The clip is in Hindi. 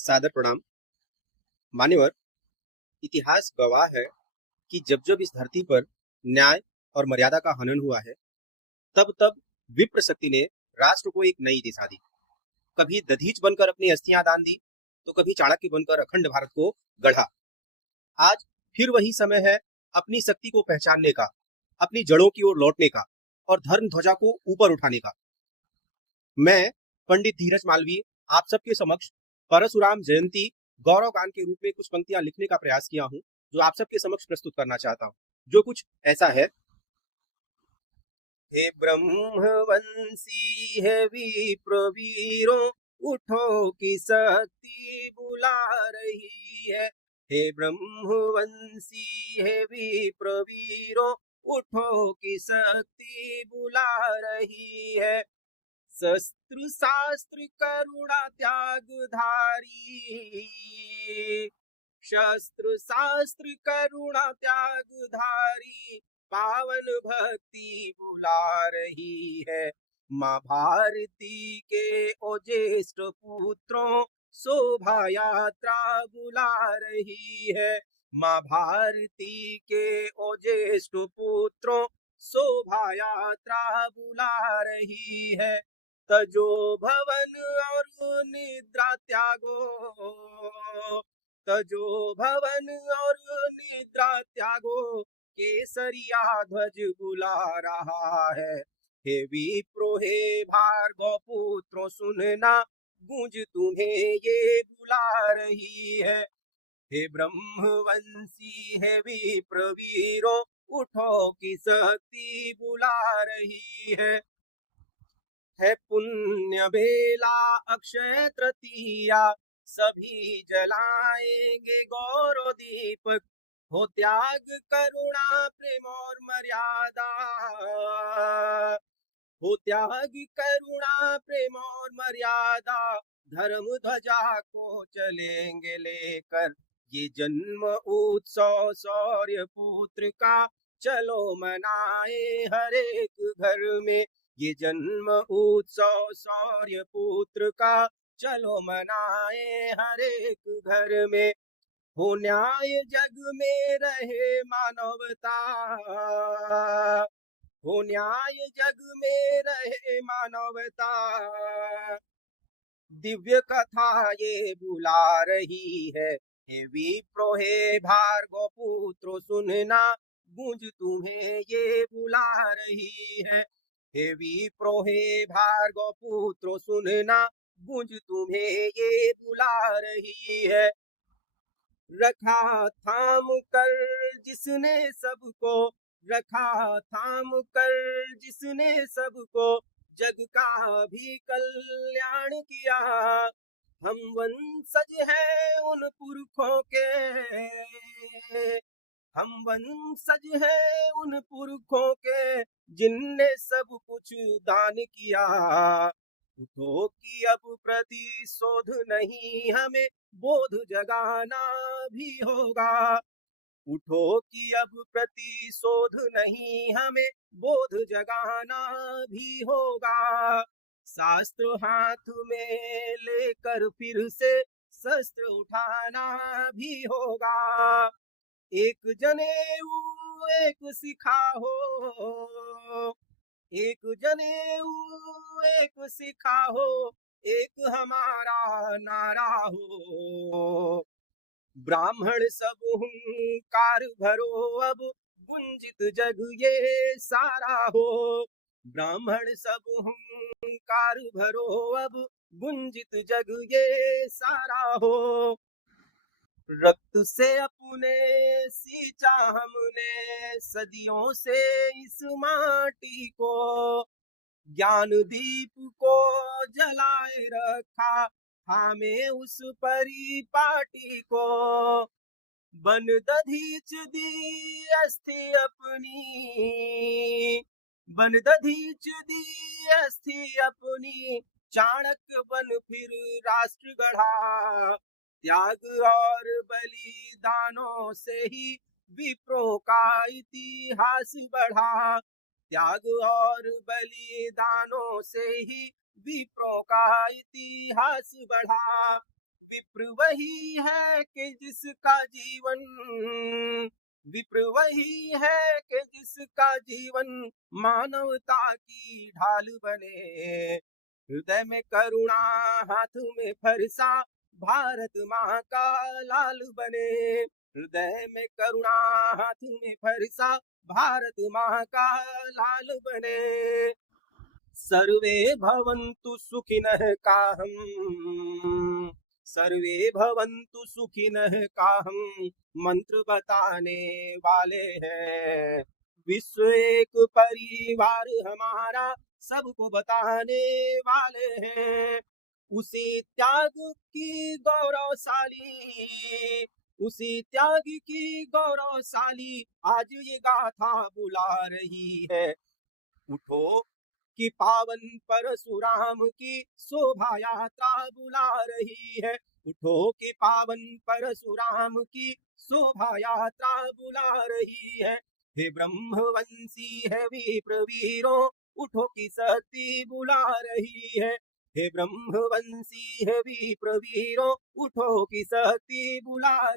सादर प्रणाम। मान्यवर, इतिहास गवाह है कि जब जब इस धरती पर न्याय और मर्यादा का हनन हुआ है, तब तब विप्र शक्ति ने राष्ट्र को एक नई दिशा दी। कभी दधीच बनकर अपनी अस्थियां दान दी, तो कभी चाणक्य बनकर अखंड भारत को गढ़ा। आज फिर वही समय है अपनी शक्ति को पहचानने का, अपनी जड़ों की ओर लौटने का और धर्म ध्वजा को ऊपर उठाने का। मैं पंडित धीरज मालवीय आप सबके समक्ष परशुराम जयंती गौरव गान के रूप में कुछ पंक्तियां लिखने का प्रयास किया हूं, जो आप सबके समक्ष प्रस्तुत करना चाहता हूं, जो कुछ ऐसा है। हे ब्रह्मवंशी है विप्र वीरों, उठो की शक्ति बुला रही है। हे ब्रह्मवंशी है विप्र वीरों, उठो की शक्ति बुला रही है। शस्त्र शास्त्र करुणा त्यागधारी, शस्त्र शास्त्र करुणा त्यागधारी, पावन भक्ति बुला रही है। माँ भारती के ओ ज्येष्ठ पुत्रों, शोभा यात्रा बुला रही है। माँ भारती के ओ ज्येष्ठ पुत्रों, शोभा यात्रा बुला रही है। तजो भवन और निद्रा त्यागो, तजो भवन और निद्रा त्यागो, केसरिया ध्वज बुला रहा है। हे विप्रो हे भार्गव पुत्रों सुनना, गूंज तुम्हें ये बुला रही है। हे ब्रह्मवंशी है विप्र वीरों, उठो की शक्ति बुला रही है पुण्य बेला अक्षय तृतीया, सभी जलाएंगे गौरव दीपक। हो त्याग करुणा प्रेम और मर्यादा, हो त्याग करुणा प्रेम और मर्यादा, धर्म ध्वजा को चलेंगे लेकर। ये जन्म उत्सव शौर्य पुत्र का, चलो मनाए हर एक घर में। ये जन्म उत्सव शौर्य पुत्र का, चलो मनाए हर एक घर में। हो न्याय जग में रहे मानवता, हो न्याय जग में रहे मानवता, दिव्य कथा ये बुला रही है। हे विप्रो हे भार्गव पुत्रो सुनना, गूंज तुम्हें ये बुला रही है। हे विप्रो हे भार्गव पुत्रो सुनना, गूंज तुम्हें ये बुला रही है। रखा थाम कर जिसने सबको, रखा थाम कर जिसने सबको, जग का भी कल्याण किया। हम वंशज हैं उन पुरखों के, हम वंशज हैं उन पुरखों के, जिनने सब कुछ दान किया। उठो कि अब प्रतिशोध नहीं हमें बोध जगाना भी होगा। उठो कि अब प्रतिशोध नहीं हमें बोध जगाना भी होगा। शास्त्र हाथ में लेकर फिर से शस्त्र उठाना भी होगा। एक जनेऊ एक सिखा हो, एक जनेऊ एक सिखा हो, एक हमारा नारा हो। ब्राह्मण सब हुंकार भरो अब, गुंजित जग ये सारा हो। ब्राह्मण सब हुंकार भरो अब, गुंजित जग ये सारा हो। रक्त से अपने सींचा हमने सदियों से इस माटी को, ज्ञान दीप को जलाए रखा हमें उस परिपाटी को। बन दधीच दी अस्थि अपनी, बन दधीच दी अस्थि अपनी, चाणक्य बन फिर राष्ट्र गढ़ा। त्याग और बलिदानों से ही विप्रो का इतिहास बढ़ा। त्याग और बलिदानों से ही विप्रो का इतिहास बढ़ा। विप्र वही है कि जिसका जीवन विप्र वही है कि जिसका जीवन मानवता की ढाल बने। हृदय में करुणा, हाथ में फरसा, भारत माँ का लाल बने। हृदय में करुणा, हाथ में फरसा, भारत माँ का लाल बने। सर्वे भवन्तु सुखिनः काहम, सर्वे भवन्तु सुखिनः काहम मंत्र बताने वाले हैं। विश्व एक परिवार हमारा सबको बताने वाले हैं। उसी त्याग की गौरवशाली, उसी त्याग की गौरवशाली आज ये गाथा बुला रही है। उठो कि पावन परशुराम की शोभा यात्रा बुला रही है। उठो कि पावन परशुराम की शोभा यात्रा बुला रही है। हे ब्रह्मवंशी है विप्र वीरों, उठो की शक्ति बुला रही है। हे ब्रह्मवंशी है विप्र वीरों, उठो की शक्ति बुला